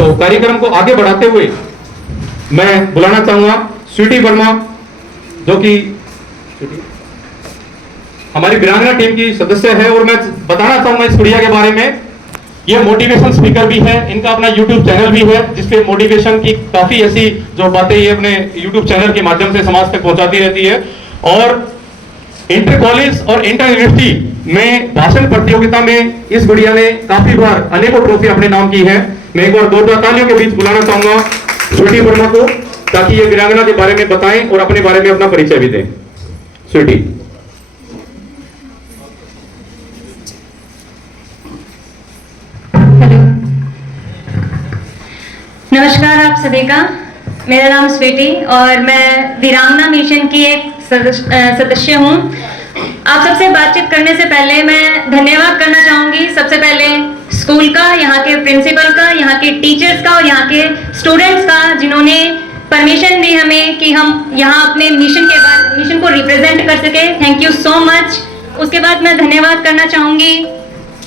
तो कार्यक्रम को आगे बढ़ाते हुए मैं बुलाना चाहूंगा स्वीटी वर्मा, जो कि हमारी वीरांगना टीम की सदस्य है। और मैं बताना चाहूंगा इस गुड़िया के बारे में, ये मोटिवेशन स्पीकर भी है, इनका अपना यूट्यूब चैनल भी है जिसपे मोटिवेशन की काफी ऐसी जो बातें ये अपने यूट्यूब चैनल के माध्यम से समाज तक पहुंचाती रहती है। और इंटर कॉलेज और इंटर यूनिवर्सिटी में भाषण प्रतियोगिता में इस गुड़िया ने काफी बार अनेकों ट्रॉफी अपने नाम की है। मैं एक बार दो तालियों के बीच बुलाना चाहूंगा स्वीटी वर्मा को, ताकि ये वीरांगना के बारे में बताएं और अपने बारे में अपना परिचय भी दें। स्वीटी। नमस्कार आप सभी का, मेरा नाम स्वीटी और मैं वीरांगना मिशन की एक सदस्य हूँ। आप सबसे बातचीत करने से पहले मैं धन्यवाद करना चाहूँगी सबसे पहले स्कूल का, यहाँ के प्रिंसिपल का, यहाँ के टीचर्स का और यहाँ के स्टूडेंट्स का, जिन्होंने परमिशन दी हमें कि हम यहाँ अपने मिशन को रिप्रेजेंट कर सके। Thank you so much. उसके बाद मैं धन्यवाद करना चाहूँगी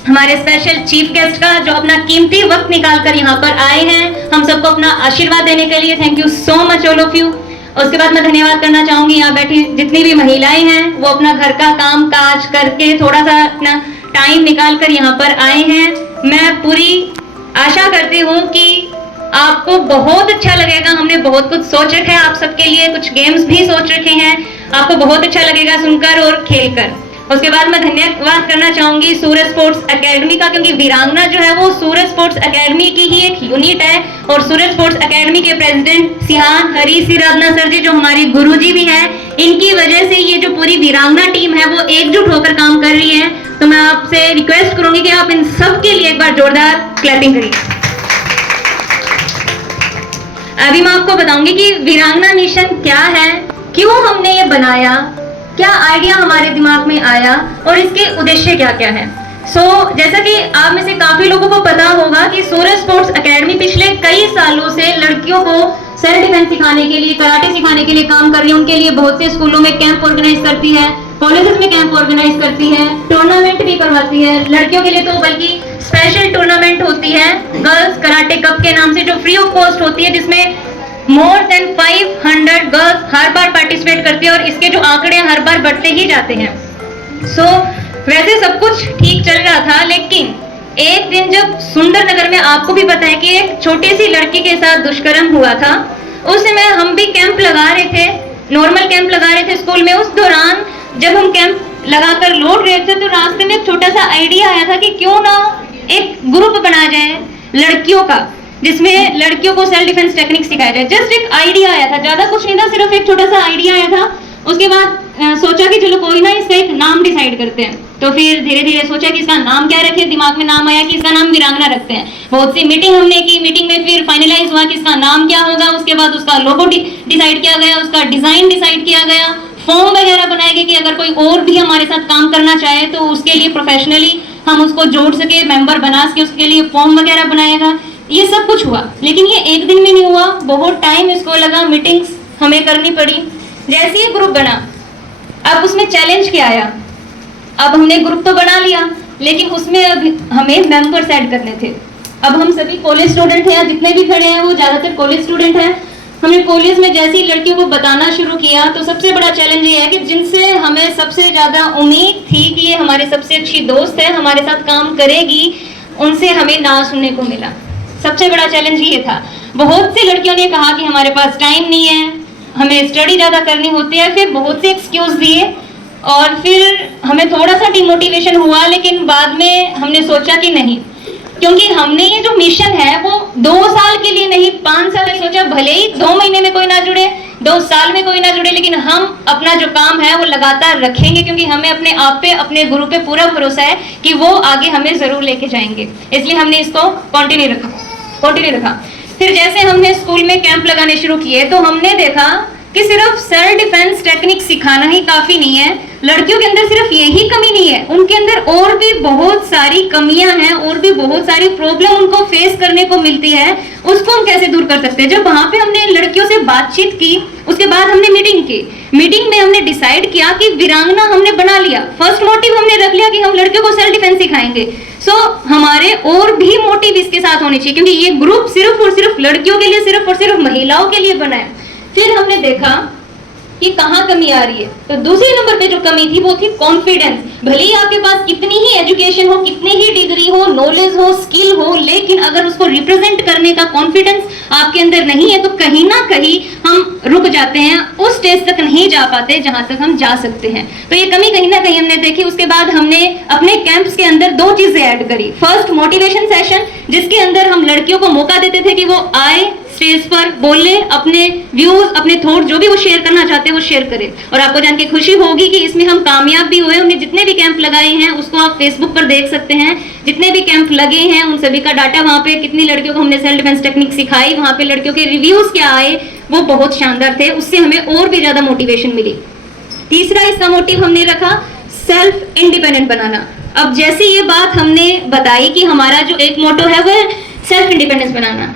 हमारे स्पेशल चीफ गेस्ट का, जो अपना कीमती वक्त निकालकर यहाँ पर आए हैं हम सबको अपना आशीर्वाद देने के लिए। Thank you so much all of you. उसके बाद मैं धन्यवाद करना चाहूंगी यहाँ बैठी जितनी भी महिलाएं हैं, वो अपना घर का काम काज करके थोड़ा सा अपना टाइम निकाल कर यहाँ पर आए हैं। मैं पूरी आशा करती हूँ कि आपको बहुत अच्छा लगेगा। हमने बहुत कुछ सोच रखा है आप सबके लिए, कुछ गेम्स भी सोच रखे हैं, आपको बहुत अच्छा लगेगा सुनकर और खेलकर। उसके बाद मैं धन्यवाद करना चाहूंगी सूरज स्पोर्ट्स एकेडमी का, क्योंकि वीरांगना जो है वो सूरज स्पोर्ट्स एकेडमी की ही एक यूनिट है। और सूरज स्पोर्ट्स एकेडमी के प्रेसिडेंट सिहान हरी सिराधना सर जी, जो हमारी गुरुजी भी हैं, इनकी वजह से ये जो पूरी वीरांगना टीम है वो एकजुट होकर काम कर रही है। तो मैं आपसे रिक्वेस्ट करूंगी कि आप इन सब के लिए एक बार जोरदार क्लैपिंग करिए। अभी मैं आपको बताऊंगी कि वीरांगना मिशन क्या है, क्यों हमने ये बनाया, क्या आइडिया हमारे दिमाग में आया और इसके उद्देश्य क्या क्या है। जैसा कि आप में से काफी लोगों को पता होगा कि सूरज स्पोर्ट्स एकेडमी पिछले कई सालों से लड़कियों को सेल्फ डिफेंस सिखाने के लिए, कराटे सिखाने के लिए काम कर रही है। उनके लिए बहुत से स्कूलों में कैंप ऑर्गेनाइज करती है, कॉलेजेस में कैंप ऑर्गेनाइज करती है, टूर्नामेंट भी करवाती है। लड़कियों के लिए तो बल्कि स्पेशल टूर्नामेंट होती है गर्ल्स कराटे कप के नाम से, जो फ्री ऑफ कॉस्ट होती है, जिसमें मोर देन 500 गर्ल्स हर बार पार्टिसिपेट करती है और इसके जो आंकड़े हर बार बढ़ते ही जाते हैं। वैसे सब कुछ ठीक चल रहा था, लेकिन एक दिन जब सुंदरनगर में, आपको भी पता है कि एक छोटी सी लड़की के साथ दुष्कर्म हुआ था, उस समय हम भी कैंप लगा रहे थे, नॉर्मल कैंप लगा रहे थे स्कूल में। उस दौरान जब हम कैंप लगाकर लौट रहे थे तो रास्ते में एक छोटा सा आइडिया आया था कि क्यों ना एक ग्रुप बनाया जाए लड़कियों का, जिसमें लड़कियों को सेल्फ डिफेंस टेक्निक सिखाया जाए। जस्ट एक आइडिया आया था, ज्यादा कुछ नहीं था, सिर्फ एक छोटा सा आइडिया आया था। उसके बाद सोचा कि चलो कोई ना, इसका एक नाम डिसाइड करते हैं। तो फिर धीरे धीरे सोचा कि इसका नाम क्या रखें, दिमाग में नाम आया कि इसका नाम वीरांगना रखते हैं। बहुत सी मीटिंग हमने की, मीटिंग में फिर फाइनलाइज हुआ कि इसका नाम क्या होगा। उसके बाद उसका लोगो डिसाइड किया गया, उसका डिजाइन डिसाइड किया गया, फॉर्म वगैरह बनाए गए कि अगर कोई और भी हमारे साथ काम करना चाहे तो उसके लिए प्रोफेशनली हम उसको जोड़ सके, मेंबर बना सके, उसके लिए फॉर्म वगैरह बनाएगा। ये सब कुछ हुआ, लेकिन ये एक दिन में नहीं हुआ, बहुत टाइम इसको लगा, मीटिंग्स हमें करनी पड़ी। जैसे ही ग्रुप बना, अब उसमें चैलेंज क्या आया, अब हमने ग्रुप तो बना लिया, लेकिन उसमें अब हमें मेंबर्स ऐड करने थे। अब हम सभी कॉलेज स्टूडेंट हैं, जितने भी खड़े हैं वो ज्यादातर कॉलेज स्टूडेंट हैं। हमने कॉलेज में जैसे ही लड़कियों को बताना शुरू किया तो सबसे बड़ा चैलेंज ये है कि जिनसे हमें सबसे ज्यादा उम्मीद थी कि ये हमारे सबसे अच्छी दोस्त है, हमारे साथ काम करेगी, उनसे हमें ना सुनने को मिला। सबसे बड़ा चैलेंज ये था। बहुत सी लड़कियों ने कहा कि हमारे पास टाइम नहीं है, हमें स्टडी ज़्यादा करनी होती है, फिर बहुत से एक्सक्यूज दिए और फिर हमें थोड़ा सा डिमोटिवेशन हुआ। लेकिन बाद में हमने सोचा कि नहीं, क्योंकि हमने ये जो मिशन है वो 2 साल के लिए नहीं, 5 साल में सोचा, भले ही 2 महीने में कोई ना जुड़े, 2 साल में कोई ना जुड़े, लेकिन हम अपना जो काम है वो लगातार रखेंगे, क्योंकि हमें अपने आप पे, अपने गुरु पे पूरा भरोसा है कि वो आगे हमें जरूर लेके जाएंगे। इसलिए हमने इसको कंटिन्यू रखा। फिर जैसे हमने स्कूल में कैंप लगाने शुरू किए तो हमने देखा कि सिर्फ सेल्फ डिफेंस टेक्निक सिखाना ही काफी नहीं है। लड़कियों के अंदर सिर्फ यही कमी नहीं है, उनके अंदर और भी बहुत सारी कमियां हैं और भी बहुत सारी प्रॉब्लम उनको फेस करने को मिलती है। उसको हम कैसे दूर कर सकते हैं? जब वहां पे हमने लड़कियों से बातचीत की, उसके बाद हमने मीटिंग की। मीटिंग में हमने डिसाइड किया कि वीरांगना हमने बना लिया। फर्स्ट मोटिव हमने रख लिया कि हम लड़कियों को सेल्फ डिफेंस सिखाएंगे। सो हमारे और भी मोटिव इसके साथ होने चाहिए, क्योंकि ये ग्रुप सिर्फ और सिर्फ लड़कियों के लिए, सिर्फ और सिर्फ महिलाओं के लिए बना है। फिर हमने देखा कि कहाँ कमी आ रही है, तो दूसरे नंबर पे जो कमी थी वो थी कॉन्फिडेंस। भले ही आपके पास कितनी ही एजुकेशन हो, कितनी ही डिग्री हो, नॉलेज हो, स्किल हो, लेकिन अगर उसको रिप्रेजेंट करने का कॉन्फिडेंस आपके अंदर नहीं है तो कहीं ना कहीं हम रुक जाते हैं, उस स्टेज तक नहीं जा पाते जहां तक हम जा सकते हैं। तो ये कमी कहीं ना कहीं हमने देखी। उसके बाद हमने अपने कैंप्स के अंदर दो चीजें ऐड करी। फर्स्ट, मोटिवेशन सेशन, जिसके अंदर हम लड़कियों को मौका देते थे कि वो आए स्टेज पर, बोले, अपने व्यूज, अपने थॉट जो भी वो शेयर करना चाहते हैं वो शेयर करें। और आपको जान के खुशी होगी कि इसमें हम कामयाब भी हुए। हमने जितने भी कैंप लगाए हैं उसको आप फेसबुक पर देख सकते हैं। जितने भी कैंप लगे हैं उन सभी का डाटा, वहां पे कितनी लड़कियों को हमने सेल्फ डिफेंस टेक्निक सिखाई, वहां पे लड़कियों के रिव्यूज क्या आए, वो बहुत शानदार थे। उससे हमें और भी ज्यादा मोटिवेशन मिली। तीसरा इसका मोटिव हमने रखा सेल्फ इंडिपेंडेंट बनाना। अब जैसे ये बात हमने बताई कि हमारा जो एक मोटो है वो सेल्फ इंडिपेंडेंस बनाना,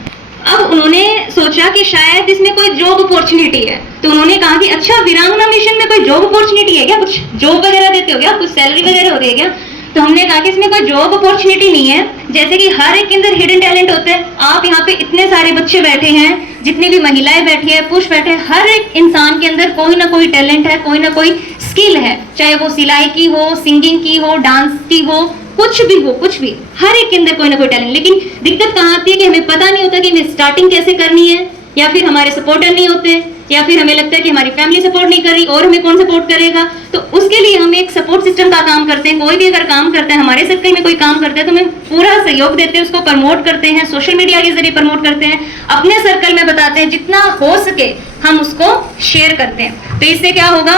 अब उन्होंने सोचा कि शायद इसमें कोई जॉब अपॉर्चुनिटी है। तो उन्होंने कहा कि अच्छा, वीरांगना मिशन में कोई जॉब अपॉर्चुनिटी है क्या? कुछ जॉब वगैरह देते हो क्या? कुछ सैलरी वगैरह हो रही है क्या? तो हमने कहा कि इसमें कोई जॉब अपॉर्चुनिटी नहीं है। जैसे कि हर एक के अंदर हिडन टैलेंट होते हैं। आप यहाँ पे इतने सारे बच्चे बैठे हैं, जितनी भी महिलाएं बैठी है, पुरुष बैठे हैं, हर एक इंसान के अंदर कोई ना कोई टैलेंट है, कोई ना कोई स्किल है। चाहे वो सिलाई की हो, सिंगिंग की हो, डांस की हो, कुछ भी हो, कुछ भी, हर एक के अंदर कोई ना कोई टैलेंट। लेकिन दिक्कत कहाँ आती है कि हमें पता नहीं होता कि हमें स्टार्टिंग कैसे करनी है, या फिर हमारे सपोर्टर नहीं होते, या फिर हमें लगता है कि हमारी फैमिली सपोर्ट नहीं कर रही और हमें कौन सपोर्ट करेगा। तो उसके लिए हम एक सपोर्ट सिस्टम का काम करते हैं। कोई भी अगर काम करता है, हमारे सर्कल में कोई काम करता है, तो हमें पूरा सहयोग देते हैं, उसको प्रमोट करते हैं, सोशल मीडिया के जरिए प्रमोट करते हैं, अपने सर्कल में बताते हैं, जितना हो सके हम उसको शेयर करते हैं। तो इससे क्या होगा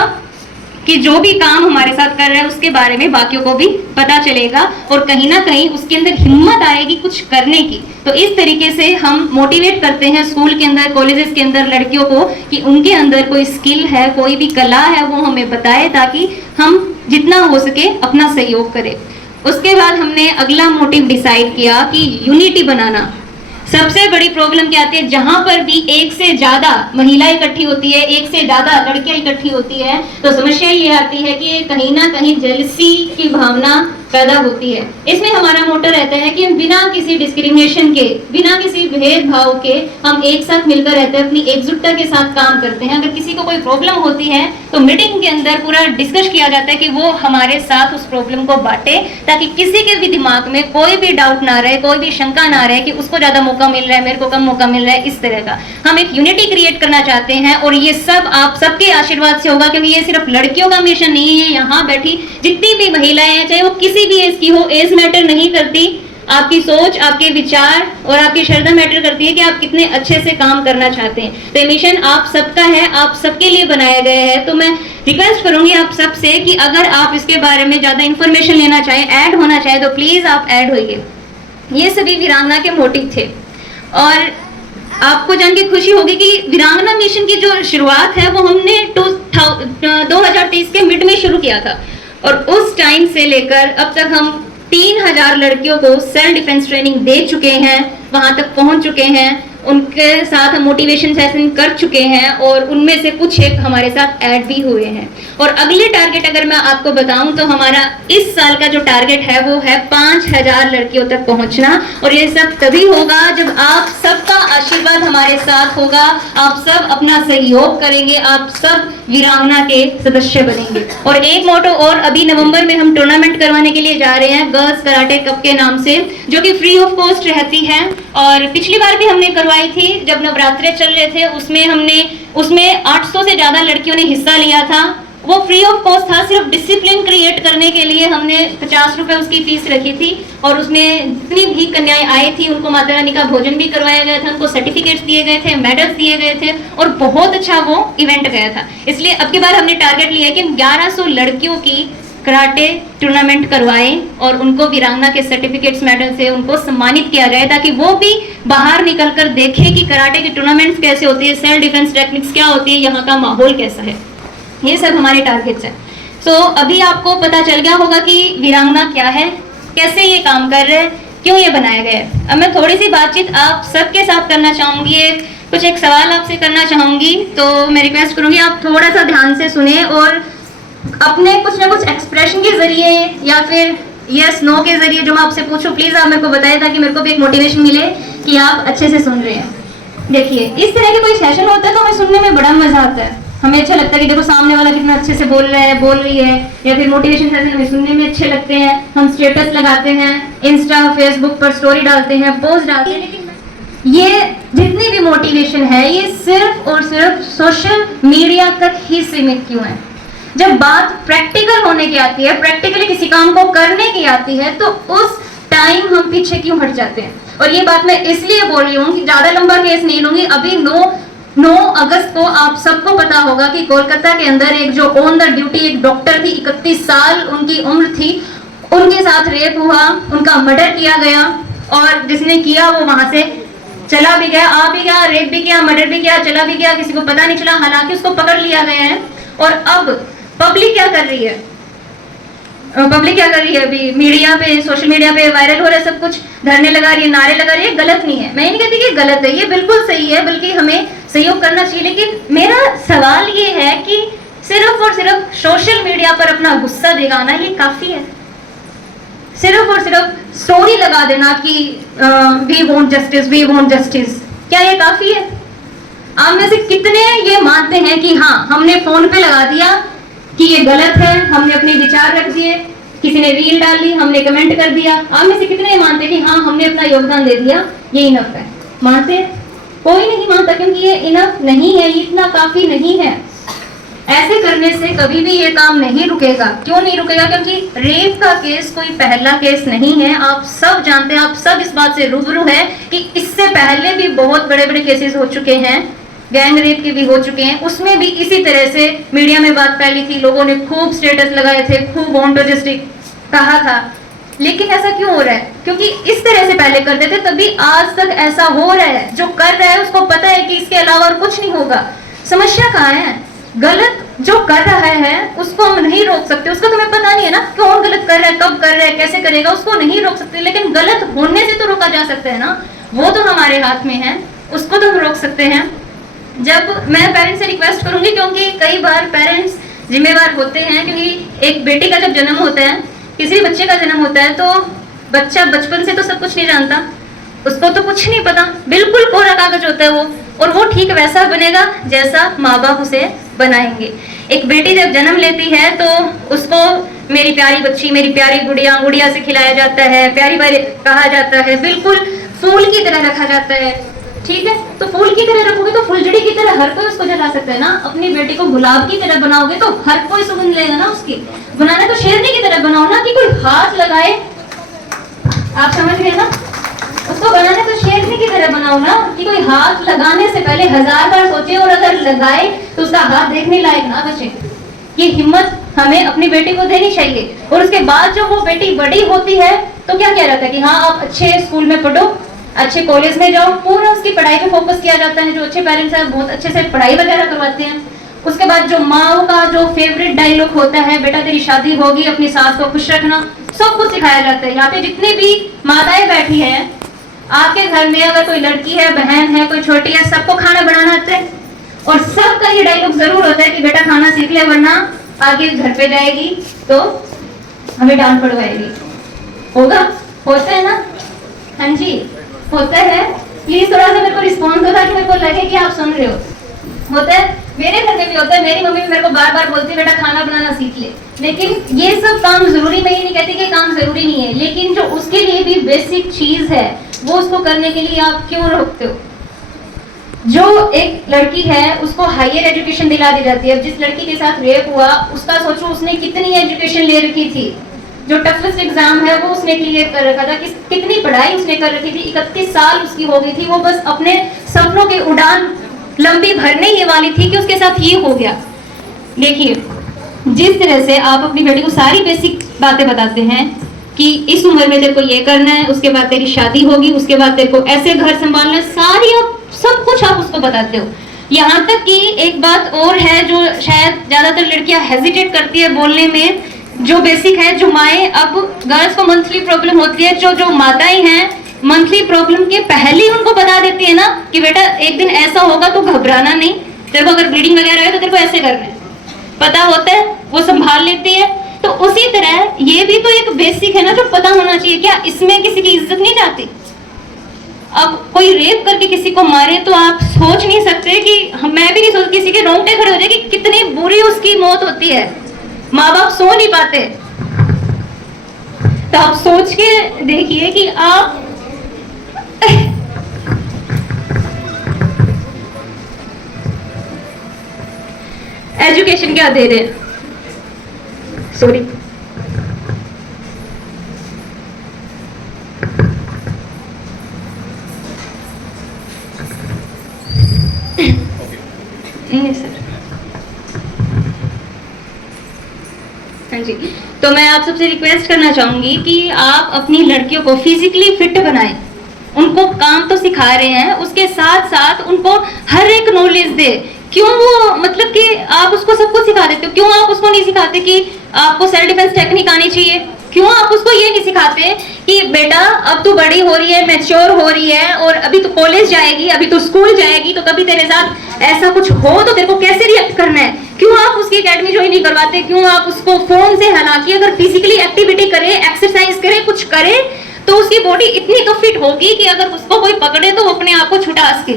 कि जो भी काम हमारे साथ कर रहे हैं उसके बारे में बाकियों को भी पता चलेगा और कहीं ना कहीं उसके अंदर हिम्मत आएगी कुछ करने की। तो इस तरीके से हम मोटिवेट करते हैं स्कूल के अंदर, कॉलेजेस के अंदर लड़कियों को कि उनके अंदर कोई स्किल है, कोई भी कला है, वो हमें बताए ताकि हम जितना हो सके अपना सहयोग करें। उसके बाद हमने अगला मोटिव डिसाइड किया कि यूनिटी बनाना। सबसे बड़ी प्रॉब्लम क्या आती है? जहां पर भी एक से ज्यादा महिलाएं इकट्ठी होती है, एक से ज्यादा लड़कियां इकट्ठी होती है, तो समस्या ये आती है कि कहीं ना कहीं जेलसी की भावना पैदा होती है। इसमें हमारा मोटो रहता है कि बिना किसी डिस्क्रिमिनेशन के, बिना किसी भेदभाव के हम एक साथ मिलकर रहते हैं, अपनी एकजुटता के साथ काम करते हैं। अगर किसी को कोई प्रॉब्लम होती है तो मीटिंग के अंदर पूरा डिस्कस किया जाता है कि वो हमारे साथ उस प्रॉब्लम को बांटे, ताकि किसी के भी दिमाग में कोई भी डाउट ना रहे, कोई भी शंका ना रहे कि उसको ज्यादा मौका मिल रहा है, मेरे को कम मौका मिल रहा है। इस तरह का हम एक यूनिटी क्रिएट करना चाहते हैं और ये सब आप सबके आशीर्वाद से होगा, क्योंकि ये सिर्फ लड़कियों का मिशन नहीं है। यहाँ बैठी जितनी भी महिलाएं हैं, चाहे वो किसी भी एज की हो, एज मैटर नहीं करती, आपकी सोच, आपके विचार और आपकी श्रद्धा मैटर करती है कि आप कितने अच्छे से काम करना चाहते हैं। तो ये मिशन आप सबका है, आप सबके लिए बनाया गया है। तो मैं रिक्वेस्ट करूंगी आप सबसे कि अगर आप इसके बारे में ज्यादा इंफॉर्मेशन लेना चाहें, ऐड होना चाहें, तो प्लीज आप ऐड होइए। ये सभी वीरांगना के मोटिव थे और आपको जान के खुशी होगी कि वीरांगना मिशन की जो शुरुआत है वो हमने 2023 के मिड में शुरू किया था और उस टाइम से लेकर अब तक हम 3000 लड़कियों को सेल्फ डिफेंस ट्रेनिंग दे चुके हैं, वहां तक पहुंच चुके हैं, उनके साथ हम मोटिवेशन सेशन कर चुके हैं और उनमें से कुछ एक हमारे साथ ऐड भी हुए हैं। और अगले टारगेट अगर मैं आपको बताऊं तो हमारा इस साल का जो टारगेट है वो है 5000 लड़कियों तक पहुंचना। और ये सब तभी होगा जब आप सबका आशीर्वाद हमारे साथ होगा, आप सब अपना सहयोग करेंगे, आप सब वीरांगना के सदस्य बनेंगे। और एक मोटो और, अभी नवंबर में हम टूर्नामेंट करवाने के लिए जा रहे हैं गर्ल्स कराटे कप के नाम से, जो कि फ्री ऑफ कॉस्ट रहती है। और पिछली बार भी हमने करवाई थी जब नवरात्रे चल रहे थे, उसमें 800 से ज्यादा लड़कियों ने हिस्सा लिया था। वो फ्री ऑफ कॉस्ट था, सिर्फ डिसिप्लिन क्रिएट करने के लिए हमने 50 रुपए उसकी फीस रखी थी और उसमें जितनी भी कन्याएं आई थी उनको माता रानी का भोजन भी करवाया गया था, उनको सर्टिफिकेट्स दिए गए थे, मेडल्स दिए गए थे और बहुत अच्छा वो इवेंट गया था। इसलिए अब की बार हमने टारगेट लिया है कि 1100 लड़कियों की कराटे टूर्नामेंट करवाएं और उनको वीरांगना के सर्टिफिकेट्स मेडल से उनको सम्मानित किया जाए, ताकि वो भी बाहर निकलकर देखें कि कराटे की टूर्नामेंट्स कैसे होती है, सेल्फ डिफेंस टेक्निक्स क्या होती है, यहाँ का माहौल कैसा है। ये सब हमारे टारगेट्स हैं। सो अभी आपको पता चल गया होगा कि वीरांगना क्या है, कैसे ये काम कर रहे हैं, क्यों ये बनाया गया है। अब मैं थोड़ी सी बातचीत आप सबके साथ करना चाहूँगी, एक सवाल आपसे करना चाहूँगी, तो मैं रिक्वेस्ट करूँगी आप थोड़ा सा ध्यान से सुने और अपने कुछ ना कुछ एक्सप्रेशन के जरिए या फिर यस नो के जरिए जो मैं आपसे पूछूं प्लीज आप मेरे को बताएं, ताकि मेरे को भी एक मोटिवेशन मिले कि आप अच्छे से सुन रहे हैं। देखिए, इस तरह के कोई सेशन होता है तो हमें सुनने में बड़ा मजा आता है, हमें अच्छा लगता है कि देखो सामने वाला कितना अच्छे से बोल रहा है, बोल रही है, या फिर मोटिवेशन सेशन हमें सुनने में अच्छे लगते हैं। हम स्टेटस लगाते हैं, इंस्टा फेसबुक पर स्टोरी डालते हैं, पोस्ट डालते हैं, लेकिन ये जितनी भी मोटिवेशन है ये सिर्फ और सिर्फ सोशल मीडिया तक ही सीमित क्यों है। जब बात प्रैक्टिकल होने की आती है, प्रैक्टिकली किसी काम को करने की आती है, तो उस टाइम हम पीछे क्यों हट जाते हैं। और ये बात मैं इसलिए बोल रही हूँ कि ज्यादा लंबा केस नहीं लूंगी। अभी 9 अगस्त को आप सबको पता होगा कि कोलकाता के अंदर एक जो ऑन द ड्यूटी एक डॉक्टर थी, 31 साल उनकी उम्र थी, उनके साथ रेप हुआ, उनका मर्डर किया गया, और जिसने किया वो वहां से चला भी गया, आ भी गया, रेप भी किया, मर्डर भी किया, चला भी गया, किसी को पता नहीं चला, हालांकि उसको पकड़ लिया गया है। और अब पब्लिक क्या कर रही है, अभी मीडिया पे, सोशल मीडिया पे वायरल हो रहा है सब कुछ, धरने लगा रही है, नारे लगा रही है। गलत नहीं है, मैं ये नहीं कहती कि गलत है, ये बिल्कुल सही है, बल्कि हमें सहयोग करना चाहिए। लेकिन मेरा सवाल ये है कि सिर्फ और सिर्फ सोशल मीडिया पर अपना गुस्सा दिखाना ये काफी है? सिर्फ और सिर्फ स्टोरी लगा देना कि we want justice, we want justice, क्या ये काफी है? आप में से कितने ये मानते हैं कि हाँ हमने फोन पे लगा दिया कि ये गलत है, हमने अपने विचार रख दिए, किसी ने रील डाल ली, हमने कमेंट कर दिया, आप में से कितने मानते हैं कि हाँ हमने अपना योगदान दे दिया, ये इनफ है? मानते हैं? कोई नहीं मानता, क्योंकि ये इनफ नहीं है, ये इतना काफी नहीं है। ऐसे करने से कभी भी ये काम नहीं रुकेगा। क्यों नहीं रुकेगा? क्योंकि रेप का केस कोई पहला केस नहीं है, आप सब जानते हैं, आप सब इस बात से रूबरू है कि इससे पहले भी बहुत बड़े बड़े केसेस हो चुके हैं, गैंग रेप के भी हो चुके हैं, उसमें भी इसी तरह से मीडिया में बात फैली थी, लोगों ने खूब स्टेटस लगाए थे, खूब वांट जस्टिस कहा था। लेकिन ऐसा क्यों हो रहा है? क्योंकि इस तरह से पहले करते थे, तभी आज तक ऐसा हो रहा है। जो कर रहा है उसको पता है कि इसके अलावा और कुछ नहीं होगा। समस्या कहाँ है? गलत जो कर रहा है उसको हम नहीं रोक सकते, उसका तुम्हें पता नहीं है ना कौन गलत कर रहा है, कब कर रहा है, कैसे करेगा, उसको नहीं रोक सकते। लेकिन गलत होने से तो रोका जा सकता है ना, वो तो हमारे हाथ में है, उसको तो हम रोक सकते हैं। जब मैं पेरेंट्स से रिक्वेस्ट करूंगी, क्योंकि कई बार पेरेंट्स जिम्मेवार होते हैं, क्योंकि एक बेटी का जब जन्म होता है, किसी भी बच्चे का जन्म होता है, तो बच्चा बचपन से तो सब कुछ नहीं जानता, उसको तो कुछ नहीं पता, बिल्कुल कोरा कागज होता है वो, और वो ठीक वैसा बनेगा जैसा माँ बाप उसे बनाएंगे। एक बेटी जब जन्म लेती है तो उसको मेरी प्यारी बच्ची, मेरी प्यारी गुड़िया, गुड़िया से खिलाया जाता है, प्यारी बारी कहा जाता है, बिल्कुल फूल की तरह रखा जाता है। ठीक है, तो फूल की तरह रखोगे तो फुलझड़ी की तरह हर कोई उसको जला सकता है ना। अपनी बेटी को गुलाब की तरह बनाओगे तो हर कोई सुगंध लेगा ना उसकी। बनाना तो शेरनी की तरह बनाओ ना, कि कोई हाथ लगाए, आप समझ गए ना? उसको बनाने तो शेरनी की तरह बनाओ ना, कि कोई हाथ लगाने से पहले 1000 बार सोचे, और अगर लगाए तो उसका हाथ देखने लायक ना बचे। ये हिम्मत हमें अपनी बेटी को देनी चाहिए। और उसके बाद जब वो बेटी बड़ी होती है तो क्या कह रहा था कि हाँ आप अच्छे स्कूल में पढ़ो, अच्छे कॉलेज में जाओ, पूरा उसकी पढ़ाई पे फोकस किया जाता है। जो अच्छे पेरेंट्स हैं बहुत अच्छे से पढ़ाई वगैरह करवाते हैं। उसके बाद जो माँ का जो फेवरेट डायलॉग होता है, बेटा तेरी शादी होगी, अपनी सास को खुश रखना, सब कुछ सिखाया जाता है। यहाँ पे जितनी भी माताएं बैठी हैं, आपके घर में अगर कोई लड़की है, बहन है, कोई छोटी है, सबको खाना बनाना आता है, और सबका ये डायलॉग जरूर होता है कि बेटा खाना सीख ले, वरना आगे घर पे जाएगी तो हमें डांट पड़वाएगी। होगा? होता है ना? हाँ जी होता है। प्लीज थोड़ा सा मेरे को रिस्पॉन्स दो ताकि मेरे को लगे कि आप सुन रहे हो। होता है, मेरे घर में भी होता है। मेरी मम्मी भी मेरे को बार बार बोलती है बेटा खाना बनाना सीख ले। लेकिन ये सब काम जरूरी, मैं ये नहीं कहती कि काम जरूरी नहीं है, लेकिन जो उसके लिए भी बेसिक चीज है वो उसको करने के लिए आप क्यों रोकते हो? जो एक लड़की है उसको हायर एजुकेशन दिला दी जाती है। अब जिस लड़की के साथ रेप हुआ उसका सोचो उसने कितनी एजुकेशन ले रखी थी, जो टफेस्ट एग्जाम है वो उसने क्लियर कर रखा था, कितनी पढ़ाई उसने कर रखी थी, 31 साल उसकी हो गई थी। वो बस अपने सपनों की उड़ान लंबी भरने ही वाली थी कि उसके साथ ये हो गया। देखिए जिस तरह से आप अपनी बेटी को सारी बेसिक बातें बताते हैं कि इस उम्र में तेरे को ये करना है, उसके बाद तेरी शादी होगी, उसके बाद तेरे को ऐसे घर संभालना है, सारी आप सब कुछ आप उसको बताते हो। यहाँ तक कि एक बात और है जो शायद ज्यादातर लड़कियां हेजिटेट करती है बोलने में, जो बेसिक है, जो माएँ, अब गर्ल्स को मंथली प्रॉब्लम होती है, जो माताएं हैं मंथली प्रॉब्लम के पहले ही उनको बता देती है ना कि बेटा एक दिन ऐसा होगा तो घबराना नहीं, तेरे को अगर ब्लीडिंग वगैरह है तो तेरे को ऐसे करना है, पता होता है, वो संभाल लेती है। तो उसी तरह ये भी तो एक बेसिक है ना जो पता होना चाहिए। क्या इसमें किसी की इज्जत नहीं जाती? अब कोई रेप करके किसी को मारे तो आप सोच नहीं सकते कि मैं भी नहीं सोच, किसी के रोंगटे खड़े हो जाए कि कितनी बुरी उसकी मौत होती है, माँ बाप सो नहीं पाते। तो आप सोच के देखिए कि आप एजुकेशन क्या दे रहे हैं। सॉरी, नहीं सर, हाँ जी। तो मैं आप सबसे रिक्वेस्ट करना चाहूंगी कि आप अपनी लड़कियों को फिजिकली फिट बनाएं, उनको काम तो सिखा रहे हैं, उसके साथ साथ उनको हर एक नॉलेज दे। क्यों वो मतलब कि आप उसको सब कुछ सिखा देते हो, क्यों आप उसको नहीं सिखाते कि आपको सेल्फ डिफेंस टेक्निक आनी चाहिए? क्यों आप उसको ये नहीं सिखाते कि बेटा अब तू बड़ी हो रही है, मैच्योर हो रही है और अभी तू कॉलेज जाएगी, अभी तू स्कूल जाएगी, तो कभी तेरे साथ ऐसा कुछ हो तो तेरे को कैसे रिएक्ट करना है? क्यों आप उसकी एकेडमी ज्वाइन नहीं करवाते? क्यों आप उसको फोन से, हालांकि अगर फिजिकली एक्टिविटी करे, एक्सरसाइज करे, कुछ करे तो उसकी बॉडी इतनी तो फिट होगी कि अगर उसको कोई पकड़े तो वो अपने आप को छुटा सके,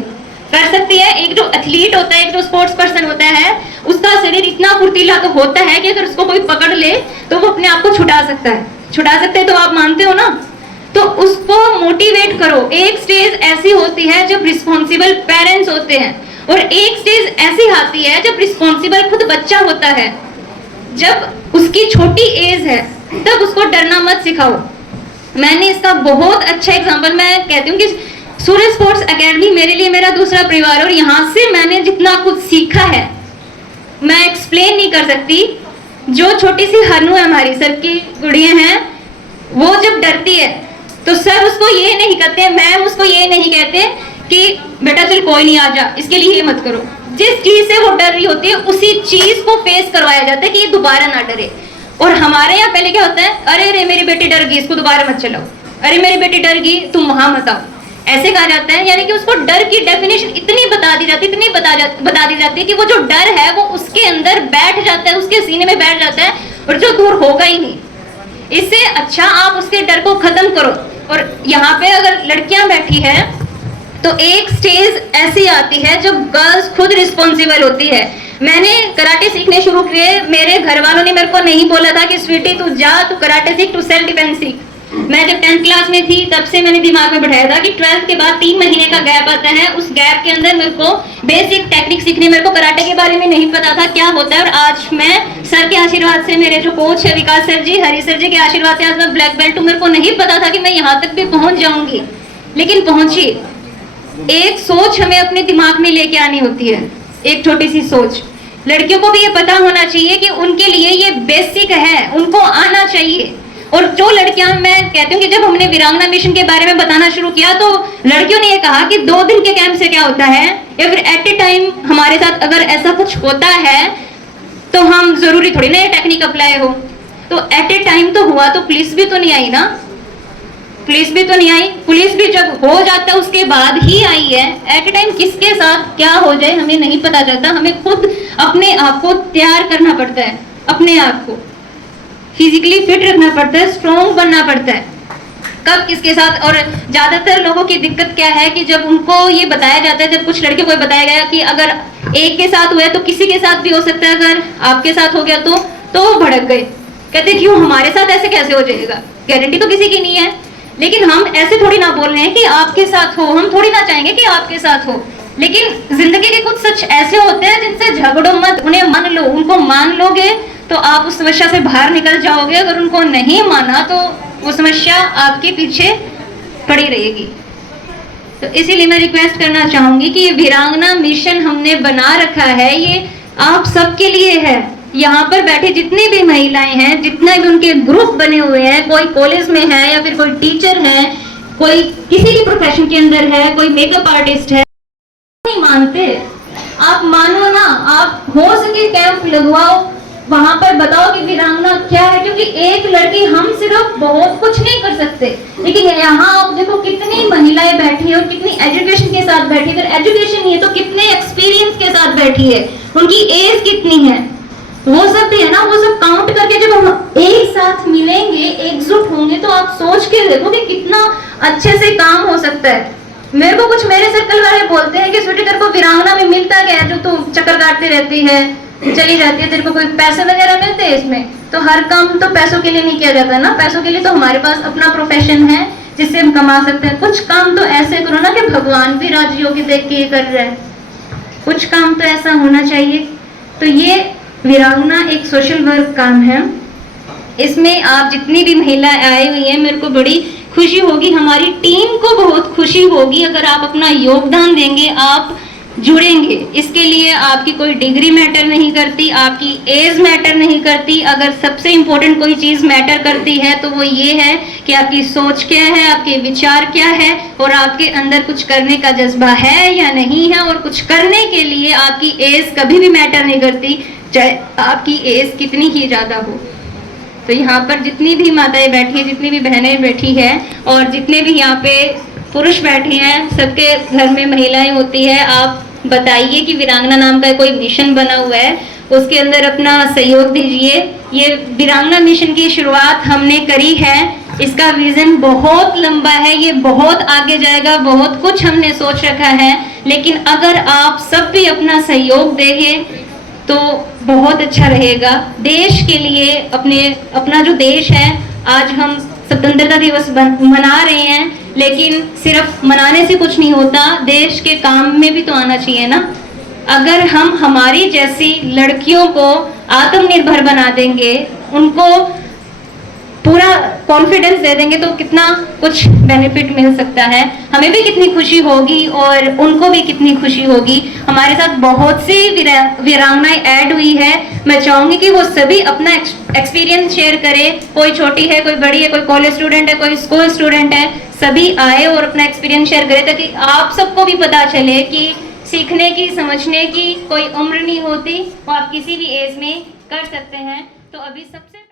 कर सकती है। एक जो एथलीट होता है, एक जो स्पोर्ट्स पर्सन होता है, उसका शरीर इतना फुर्तीला तो होता है कि अगर उसको कोई पकड़ ले तो वो अपने आप को छुटा सकता है। तो आप मानते हो ना? तो उसको मोटिवेट करो। एक स्टेज ऐसी होती है जब रिस्पॉन्सिबल पेरेंट्स होते हैं और एक स्टेज ऐसी आती है जब रिस्पॉन्सिबल खुद बच्चा होता है। जब उसकी छोटी एज है तब उसको डरना मत सिखाओ। मैंने इसका बहुत अच्छा एग्जांपल मैं कहती हूँ कि सूर्य स्पोर्ट्स एकेडमी मेरे लिए मेरा दूसरा परिवार है और यहाँ से मैंने जितना कुछ सीखा है मैं एक्सप्लेन नहीं कर सकती। जो छोटी सी हनु है, हमारी सर की गुड़िया हैं, वो जब डरती है तो सर उसको ये नहीं कहते, मैम उसको ये नहीं कहते कि बेटा चल कोई नहीं आ जा, इसके लिए ये मत करो। जिस चीज से वो डर रही होती है उसी चीज को फेस करवाया जाता है कि ये दोबारा ना डरे। और हमारे यहाँ पहले क्या होता है, अरे रे मेरी बेटी डर गई, इसको दोबारा मत चलाओ, अरे मेरी बेटी डर गई तुम वहां मत आओ, ऐसे कहा जाता है। यानी कि उसको डर की डेफिनेशन इतनी बता दी जाती है कि वो जो डर है वो उसके अंदर बैठ जाता है, उसके सीने में बैठ जाता है और जो दूर होगा ही नहीं। इससे अच्छा आप उसके डर को खत्म करो। और यहाँ पे अगर लड़कियां बैठी है तो एक स्टेज ऐसी आती है जब गर्ल्स खुद रिस्पॉन्सिबल होती है। मैंने कराटे सीखने शुरू किए, मेरे घर वालों ने मेरे को नहीं बोला था कि स्वीटी तू जा, तू कराटे सीख, तू सेल्फ डिफेंस सीख। मैं जब 10th क्लास में थी तब से मैंने दिमाग में बैठाया था कि 12th के बाद 3 महीने का गैप आता है, उस गैप के अंदर मेरे को बेसिक टेक्निक सीखनी। मेरे को कराटे के बारे में नहीं पता था क्या होता है और आज मैं सर के आशीर्वाद से, मेरे जो कोच है विकास सर जी, हरी सर जी के आशीर्वाद से आज मैं ब्लैक बेल्ट हूँ। मेरे को नहीं पता था कि मैं यहाँ तक भी पहुंच जाऊंगी, लेकिन पहुंची। एक सोच हमें अपने दिमाग में लेके आनी होती है, एक छोटी सी सोच। लड़कियों को भी ये पता होना चाहिए कि उनके लिए ये बेसिक है, उनको आना चाहिए। और जो लड़कियां, मैं कहती हूँ कि जब हमने वीरांगना मिशन के बारे में बताना शुरू किया तो लड़कियों ने ये कहा कि 2 दिन के कैंप से क्या होता है, या फिर एट ए टाइम हमारे साथ अगर ऐसा कुछ होता है तो हम जरूरी थोड़ी ना ये टेक्निक अप्लाई हो। तो एट ए टाइम तो हुआ तो पुलिस भी तो नहीं आई ना, पुलिस भी तो नहीं आई। पुलिस भी जब हो जाता है उसके बाद ही आई है। एट ए टाइम किसके साथ क्या हो जाए हमें नहीं पता चलता। हमें खुद अपने आप को तैयार करना पड़ता है, अपने आप को फिजिकली फिट रखना पड़ता है, स्ट्रॉन्ग बनना पड़ता है। कब किसके साथ। और ज्यादातर लोगों की दिक्कत क्या है कि जब उनको ये बताया जाता है, जब कुछ लड़कियों को बताया गया कि अगर एक के साथ हुआ है तो किसी के साथ भी हो सकता है, अगर आपके साथ हो गया तो वो भड़क गए, कहते क्यों हमारे साथ ऐसे कैसे हो जाएगा, गारंटी तो किसी की नहीं है। लेकिन हम ऐसे थोड़ी ना बोल रहे हैं कि आपके साथ हो, हम थोड़ी ना चाहेंगे कि आपके साथ हो। लेकिन जिंदगी के कुछ सच ऐसे होते हैं जिनसे झगड़ो मत, उन्हें मान लो। उनको मान लोगे तो आप उस समस्या से बाहर निकल जाओगे। अगर उनको नहीं माना तो वो समस्या आपके पीछे पड़ी रहेगी। तो इसीलिए मैं रिक्वेस्ट करना चाहूंगी कि ये वीरांगना मिशन हमने बना रखा है, ये आप सबके लिए है। यहाँ पर बैठे जितनी भी महिलाएं हैं, जितने भी उनके ग्रुप बने हुए हैं, कोई कॉलेज में है या फिर कोई टीचर है, कोई किसी भी प्रोफेशन के अंदर है, कोई मेकअप आर्टिस्ट है, नहीं मानते। आप मानो ना, आप हो सके कैंप लगवाओ, वहां पर बताओ कि वीरांगना क्या है, क्योंकि एक लड़की हम सिर्फ बहुत कुछ नहीं कर सकते, लेकिन यहाँ आप देखो कितनी महिलाएं बैठी है और कितनी एजुकेशन के साथ बैठी है। अगर एजुकेशन नहीं है तो कितने एक्सपीरियंस के साथ बैठी है, उनकी एज कितनी है, वो सब भी है ना, वो सब काउंट करके जब हम एक साथ मिलेंगे, एकजुट होंगे, तो आप सोच के देखो कि कितना अच्छे से काम हो सकता है। मेरे को कुछ मेरे सर्कल वाले बोलते हैं कि स्वीटी तेरे को वीरांगना में मिलता क्या है, जो तू चक्कर काटती रहती है, चली जाती है, तेरे को कोई पैसे वगैरह मिलते हैं इसमें? तो हर काम तो पैसों के लिए नहीं किया जाता ना, पैसों के लिए तो हमारे पास अपना प्रोफेशन है जिससे हम कमा सकते हैं। कुछ काम तो ऐसे करो ना कि भगवान भी राजी होगी देख के ये कर रहे हैं, कुछ काम तो ऐसा होना चाहिए। तो ये वीरांगना एक सोशल वर्क काम है, इसमें आप जितनी भी महिलाएं आई हुई हैं, मेरे को बड़ी खुशी होगी, हमारी टीम को बहुत खुशी होगी अगर आप अपना योगदान देंगे, आप जुड़ेंगे। इसके लिए आपकी कोई डिग्री मैटर नहीं करती, आपकी एज मैटर नहीं करती। अगर सबसे इम्पोर्टेंट कोई चीज़ मैटर करती है तो वो ये है कि आपकी सोच क्या है, आपके विचार क्या है, और आपके अंदर कुछ करने का जज्बा है या नहीं है। और कुछ करने के लिए आपकी एज कभी भी मैटर नहीं करती, चाहे आपकी एज कितनी ही ज़्यादा हो। तो यहाँ पर जितनी भी माताएं बैठी हैं, जितनी भी बहनें बैठी हैं, और जितने भी यहाँ पे पुरुष बैठे हैं, सबके घर में महिलाएं होती है। आप बताइए कि वीरांगना नाम का कोई मिशन बना हुआ है, उसके अंदर अपना सहयोग दीजिए। ये वीरांगना मिशन की शुरुआत हमने करी है, इसका विजन बहुत लंबा है, ये बहुत आगे जाएगा, बहुत कुछ हमने सोच रखा है। लेकिन अगर आप सब भी अपना सहयोग देंगे तो बहुत अच्छा रहेगा देश के लिए। अपना जो देश है, आज हम स्वतंत्रता दिवस मना रहे हैं, लेकिन सिर्फ मनाने से कुछ नहीं होता, देश के काम में भी तो आना चाहिए ना। अगर हम हमारी जैसी लड़कियों को आत्मनिर्भर बना देंगे, उनको पूरा कॉन्फिडेंस दे देंगे, तो कितना कुछ बेनिफिट मिल सकता है। हमें भी कितनी खुशी होगी और उनको भी कितनी खुशी होगी। हमारे साथ बहुत सी वीरांगनाएं ऐड हुई है, मैं चाहूंगी कि वो सभी अपना एक्सपीरियंस शेयर करें। कोई छोटी है, कोई बड़ी है, कोई कॉलेज स्टूडेंट है, कोई स्कूल स्टूडेंट है, सभी आए और अपना एक्सपीरियंस शेयर करें, ताकि आप सबको भी पता चले कि सीखने की, समझने की कोई उम्र नहीं होती, वो आप किसी भी एज में कर सकते हैं। तो अभी सबसे